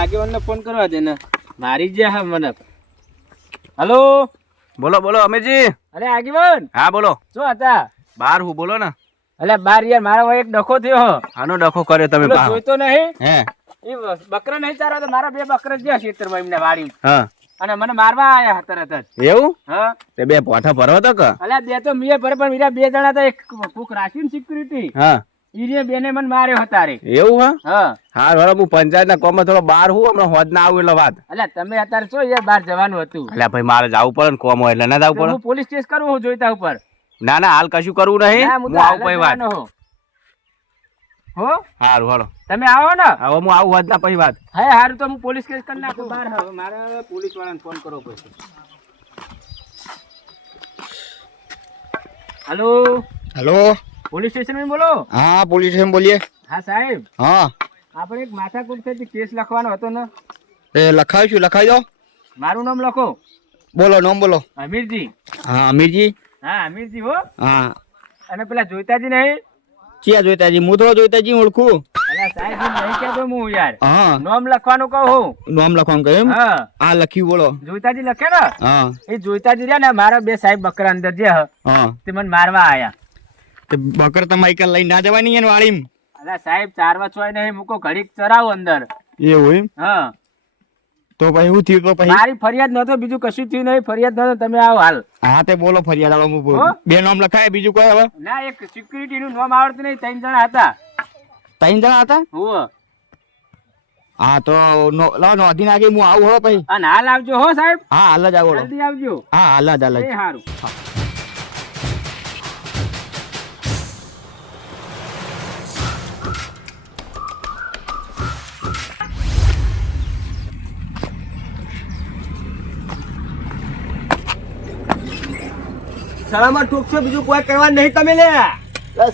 આગેવાનને phone કરવા દે ને મારી જે હા મને. હલો બોલો બોલો અમીરજી. અરે આગેવાન. હા બોલો. શું હતા? બાર હું બોલો ને. અલે બાર યાર મારા એક ડખો થયો. આનો ડખો કર્યો તમે પેલો પાહો. જોઈતો નહીં હે એ બકરા નહીં ચારો તો મારા 2 બકરા જ ખેતરમાં એમને વાડી હા અને મને મારવા આયા તરત જ. એવું હા તે બે પોઠા ભરવા તો કે. અલ્યા 2 તો મીએ ભરે પણ મીરા 2 જણા તો એક કોક રાખીને સિક્યુરિટી હા ઈરે બેને મને માર્યો હતા રે. એવું હા હા હા હવે હું પંચાયતના કોમમાં થોડો બહાર હું હમણાં હોદ ના આવું એટલે વાત. અલ્યા તમે અત્યારે છો યાર બહાર જવાનું હતું. એટલે ભાઈ મારે જવું પડે ને કોમ હોય એટલે ના જવું તો પડે. હું પોલીસ કેસ કરું હું જોઈતા ઉપર. ના ના હાલ કશું કરવું નહીં. ના, હું તો આવું હાલ જ પછી વાત. જવાનો હું. હો સારું હાલો તમે આવો ને હવે હું આવું હોદ ના પછી વાત. હે હારું તો હું પોલીસ કેસ કરી નાખું બહાર. હવે મારે પોલીસ વાળાને ફોન કરવો પડશે. Hello hello. પોલીસ સ્ટેશન માં બોલો. હા પોલીસ સ્ટેશન બોલીએ. હા સાહેબ હા આપણે એક માથાકૂટ થઈ કેસ લખવાનો હતો ને. એ લખાવી છું, લખાવી દો. મારું નામ લખો. બોલો નામ બોલો. અમીરજી. હા અમીરજી. હા અમીરજી હો. હા અને પેલા જોઈતાજી નહીં. ક્યાં જોઈતાજી? હું તો જોઈતાજી ઓળખું. અલા સાહેબ એમ નહીં કહેતો હું યાર. હા નામ લખવાનું કહું હું. નામ લખવાનું કહ્યું એમ? હા હા લખ્યું બોલો. જોઈતાજી લખે ને હા એ જોઈતાજી રહ્યા ને મારા 2 સાહેબ બકરા અંદર જે હ, હા તે મને મારવા આયા. તે બકર તમારી કલ લઈને ના જવાની એને વાળીમ. અલા સાહેબ ચારવા છોય નહીં મૂકો ઘડીક ચરાવો અંદર. એવું એમ? હા તો પછી શું થયું? તો પછી મારી ફરિયાદ નતો બીજું કશું થયું નહીં. ફરિયાદ નતો તમે આવો હાલ. હા તે બોલો ફરિયાદ આવો. હું બોલું. હો? 2 નામ લખાય બીજું કોઈ હવે? ના એક સિક્યુરિટી નું નામ આવડતું નહીં. 3 જણા હતા. 3 જણા હતા? હો હા તો લાવ નોંધી નાખી. હું આવું હો પછી. અને હાલ આવજો હો સાહેબ. હા હાલ જ આવો. જલ્દી આવજો. હા હાલ જ હાલ એ જ. સારું. સલામત ઠોકશો બીજું કોઈ કરવા નહીં તમે લે.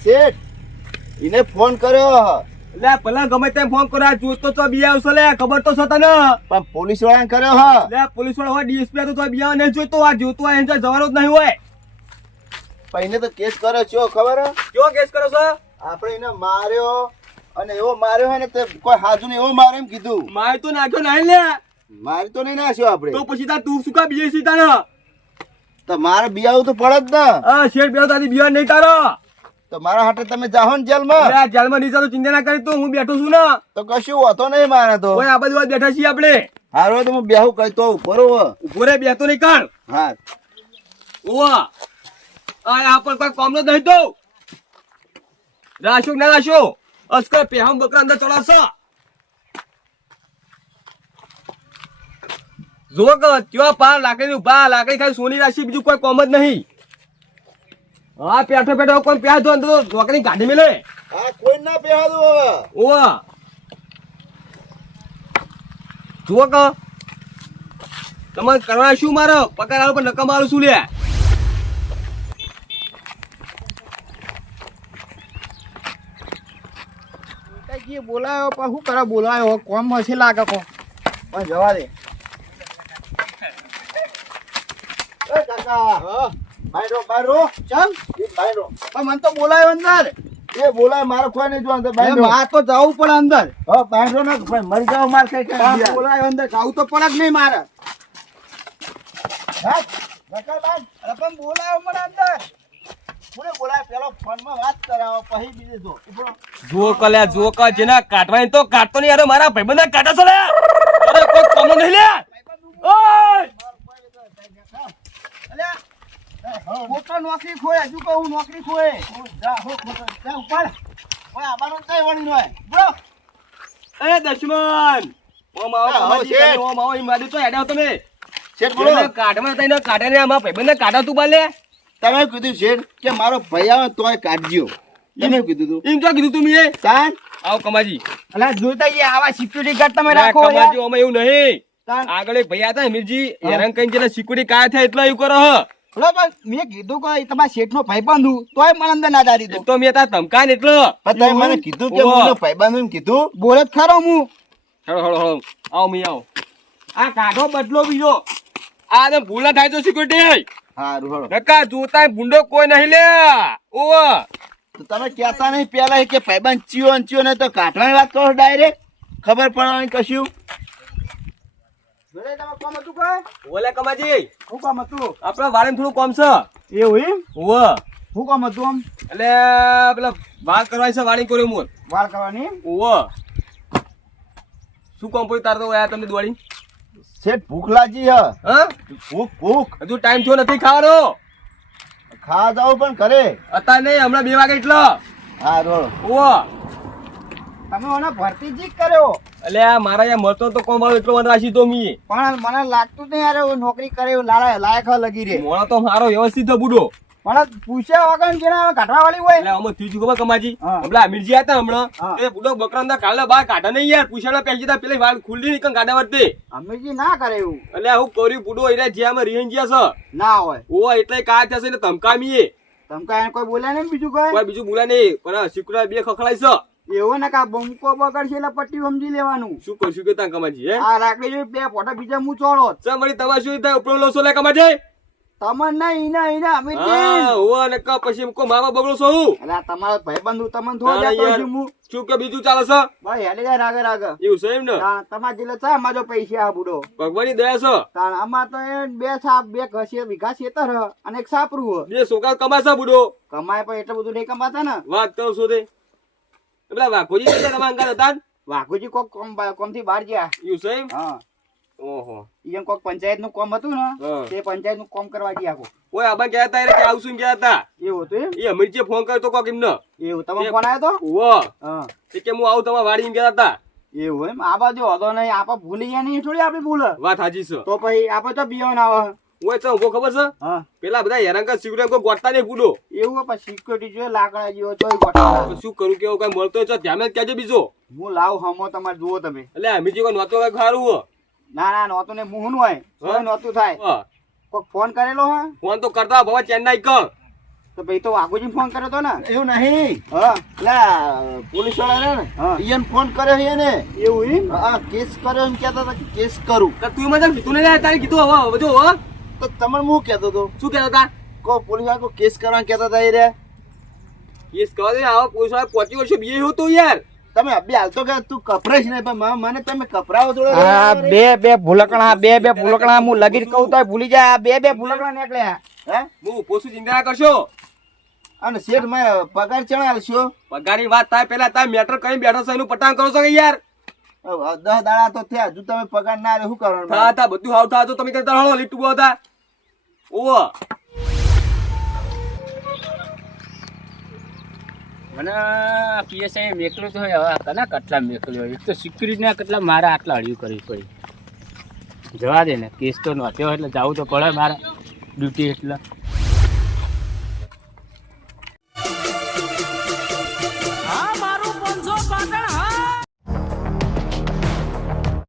શેઠ એને ફોન કર્યો લે ભલા ગમે તેમ ફોન કરો. આ જોતો તો બી આવશો લે. ખબર તો છે તને. પણ પોલીસ વાળાને કર્યો હા. લે પોલીસ વાળો હોય ડીએસપી તો બી નહીં જોઈતો. આ જોતો હોય એને જવાનો જ નહીં હોય. પહેલે તો કેસ કર્યો છો ખબર હે? કેવો કેસ કરો છો? આપણે એને માર્યો અને એવો માર્યો હોય ને તે કોઈ હાજુ ને એવો મારે એમ કીધું. મારે તો નાખ્યો નહીં લે. મારી તો નહીં નાખ્યો આપણે. તો પછી તાર તું શું કા બીજે સીતા ને? તો મારે બિયાવું તો પડે જ ને. હા શેઠ બેઠો તારી બિયાર નહીં તારો. તો મારા હાટે તમે જાહો ને જેલમાં. લે જેલમાં નહીં તો ચિંતા ના કરી. તો હું બેઠો છું ને. તો કશું હોતો નહીં મારે તો. કોઈ આ બાજુ વાત બેઠા છીએ આપણે. હારો તો હું બેહું કઈ તો બરોબર. ઉભો રે બેઠો નહીં કાઢ. હા ઓવા આ પણ કોઈ કામ નહીં તો રાશો ના રાશો અસ્કર પેહમ બકરા અંદર ચડાવશો. જો કે ત્યાં પાર લાકડી ઉભા લાકડી ખાલી સોની રાશી બીજું કોઈ કોમ જ નહીં. હા પેઠો પેઠો કોઈ પ્યા દો અંદર ઢોકળી કાઢી મેલે. હા કોઈ ના બેહા દો હવે. ઓવા જો કે તમારે કરવા શું મારો પગાર આલો પણ નકામ આલો શું લે. બોલાયો પણ શું કરે? બોલાયો કોમ હશે લાગે કો. પણ જવા દે. એ કાકા બાયરો બાયરો ચાલ એ બાયરો. પણ મને તો બોલાયો અંદર. એ બોલાય મારે કોઈ નહીં જો અંદર બાયરો. માર તો જવું પડે અંદર. હા બાયરો ના ભાઈ મરી જાવ માર કઈ કઈ બોલાયો અંદર. જાવું તો પડે જ નહીં મારે. હા કાકા બાય અરે પણ બોલાયો મને અંદર. કોને બોલાય? પેલો ફોનમાં વાત કરાવો પછી બીજે જો. જો કલ્યા જો ક જેના કાટવાની તો કાટતો નહીં. અરે મારા ભાઈબંધ કાટા છો લે. અરે કોઈ કામ નહીં લે. ઓય મોટો નોકરી ખોય. હજુ કહું નોકરી ખોય. જા હો જા ઉપર. ઓય આબાનો કઈ વળી નોય બ્રો. એ દશમન ઓમ આવો કમાજી તમે ઓમ આવો ઈ મારી તો હેડાવ તમે. શેઠ બોલો. બોલો કાટમાં તઈને કાટે ને આમાં ભાઈબંધ કાટા તું બાલે. તમે કીધું શેઠ કે મારો ભાઈ આવે તોય કાઢજો. તમે કીધું તું. એમ તો કીધું તું મે. તાન આવો કમાજી. અલા જોઈતા ઈ આવા સિક્યુરિટી ગાર્ડ તમે ના, રાખો યાર. કમાજી ઓમાં એવું નહીં. તાન આગળ એક ભાઈ હતા અમીરજી હેરાન કઈ જેને સિક્યુરિટી કાય થાય એટલે એવું કરો હ. બોલો પણ મેં કીધું કે તમારા શેઠનો ભાઈબંધ હું તોય મને અંદર ના દારી દો. તો મેં તાર ધમકાય ને એટલો. પણ તમે મને કીધું કે ઓહો. હું ભાઈબંધ એમ કીધું. બોલે જ ખરો હું. હળો હળો હળો આવો મી આવો. આ કાઢો બદલો બીજો. આ ને ભૂલા થાય તો સિક્યુરિટી. હારું હળો. નકા જોતા ભૂંડો કોઈ નહીં લે. ઓવા તો તમે કહેતા નહીં પેલા કે ભાઈબંધ ચિયો ને ચિયો ને તો કાઢવાની વાત કરો ડાયરેક્ટ. ખબર પડવાની કશું. કામ હતું કઈ? ઓલે કમાજી શું કામ હતું? આપણા વાળીને થોડું કોમ છે. એવું એમ? ઓવ શું કામ હતું આમ? એટલે પેલા વાળ કરવાય છે વાળી કર્યો મોર. વાળ કરવાની? ઓવ શું કોમ પોઈ તાર તો આયા તમને દોડી? શેઠ ભૂખ લાગી હ. હા ભૂખ. હજુ ટાઈમ થયો નથી ખાવાનો. ખાવા જાવ પણ ઘરે. અત્યારે નહીં, હમણાં 2 વાગે એટલો. હા રોડ. ઓવ તમે મને ભરતી જ કર્યો. એટલે આ મારા અહીંયા મળતો તો કોમ વાળો એટલો મને રાશી તો મી. પણ મને લાગતું નહીં યાર એવું નોકરી કરે એવું લાયક લગી રે. મોણો તો મારો વ્યવસ્થિત છે બુડો. પણ પૂછ્યા વગર જેને કાઢવા વાળી હોય. એટલે આમાં થયું ખબર કમાજી? હા. હમણાં અમીરજી હતા હમણાં હા. એ બુડો બકરાના કાલે બહાર કાઢા નહીં યાર. પૂછાના પહેલી તા પેલી વાળ ખુલ્લી નીકળ ગાડા વર્તે. અમીરજી ના કરે એવું. એટલે આવું કર્યું બુડો એટલે જ્યાં રીહન જ્યાં છે. ના હોય. ઓ એટલે કા થશે એટલે ધમકામીએ. તમકા એને કોઈ બોલ્યા નહીં બીજું કઈ? કોઈ બીજું બોલા નહીં, પણ સિકુડા 2 ખખડાઈ છે. એવું ને કા બંકો બગડશે એટલે પટ્ટી સમજી લેવાનું. શું કરશું કે તા કમાજી? હે આ લાકડી જોઈ 2 ફોટા બીજા હું ચોળો. ચમ વળી તમારે શું થાય ઉપરો લોસો લે કમાજી? તમને નહીં ઈના હા અમીરજી. ઓ ને કા પછી કો માવા બગડો છો હું? એટલે તમારો ભાઈબંધ તમને ના, થોડો યાર. દેતો હું. શું કે બીજું ચાલે છે? ભાઈ હેલે જાય રાગે રાગે. એવું છે એમ ને? તમારા જેટલા છે અમારો પૈસા આ બુડો. ભગવાનની દયા છે. તાણ આમાં તો એ 2 સાપ 2 ઘસે વીઘા ખેતર હ અને એક સાપરું હ. 2 છોકરા કમાશે બુડો. કમાય પણ એટલું બધું નહીં કમાતા ને. વાત કરો છો તે પેલા વાઘોજી કેટલા તમારા અંગાત હતા ને? વાઘુજી કોક કોમ થી બહાર ગયા. એવું છે એમ? હા ઓહો ઈયન કોક પંચાયત નું કામ હતું ને હા. તે પંચાયત નું કામ કરવા ગયા આખું. ઓય આબા ગયા હતા એટલે કે આવશું એમ ગયા હતા. એવું હતું એમ? એ અમીરજીએ ફોન કર્યો તો કોક એમને. એવું તમારો ફોન આવ્યો તો? ઓહો હા એ કે હું આવું તમારા વાડી એમ ગયા હતા. એવું એમ? આ બાજુ હતો નહીં, આપા ભૂલી ગયા નહીં થોડી આપડી ભૂલ. વાત સાચી છે. તો પછી આપે તો બિયાન આવે. ઓય તો ઉભો ખબર છે? હા પેલા બધા હેરાન કર સિગરેટ કોઈ ગોટતા નહીં બુડો. એવું પણ સિક્યોરિટી જોઈએ લાકડા જેવો તોય ગોઠવા. તો શું કરું કેવું કઈ મળતો હોય તો ધ્યાન જ કહેજો બીજો. હું લાવ હમો તમારે જુઓ તમે. એટલે અમીરજી કોઈ નહોતો કઈ સારું હો. ના ના નહોતું ને મુહન હોય તો નહોતું થાય. હા. કોક ફોન કરેલો હા ફોન તો કરતા ભવા ચેન્નાઈ કર. તો ભાઈ તો વાઘુજી ફોન કર્યો તો ને. એવું નહીં. હા પેલા પોલીસ વાળા ને હા ઈયન ફોન કર્યો છે ને. એવું એમ? હા કેસ કર્યો એમ કહેતા હતા કે કેસ કરું. તો તું મને કીધું નહીં તારે કીધું હવે જો હો તો તમને હું કહેતો હતો શું કહેતા હતા? કો પોલીસ વાળા કેસ કરવાનું કહેતા હતા એ રે. કેસ કરવા દે આવા પોલીસ વાળા 25 વર્ષે બીએ હતો યાર. તમે અબે હાલતો કે તું કપરાઈશ નહીં પણ મને તમે કપરાવો થોડો. આ બે ભૂલકણા બે ભૂલકણા હું લગીર કહું તો ભૂલી જાય. બે ભૂલકણા નીકળ્યા. હે હું પોસું ચિંતા કરશો. અને શેઠ મેં પગાર ચણા આલશો. પગારની વાત થાય પેલા તમે મેટર કરીને બેઠો છો એનું પટાણ કરો છો કે યાર? 10 દાડા તો થયા હજુ તમે પગાર ના આલે શું કરવાનું? થા થા બધું હાવ થા તો તમે કરતા હળો લીટુ બો હતા. ઓવો મને પીએસઆઈ મેકલ્યો તો હવે કના કેટલા મેકલ્યો એક તો સિક્યુરિટીના કેટલા મારા આટલા હળિયું કરવી પડી. જવા દે ને કેસ તો નહોતો એટલે જવું તો પડે મારે ડ્યુટી એટલે.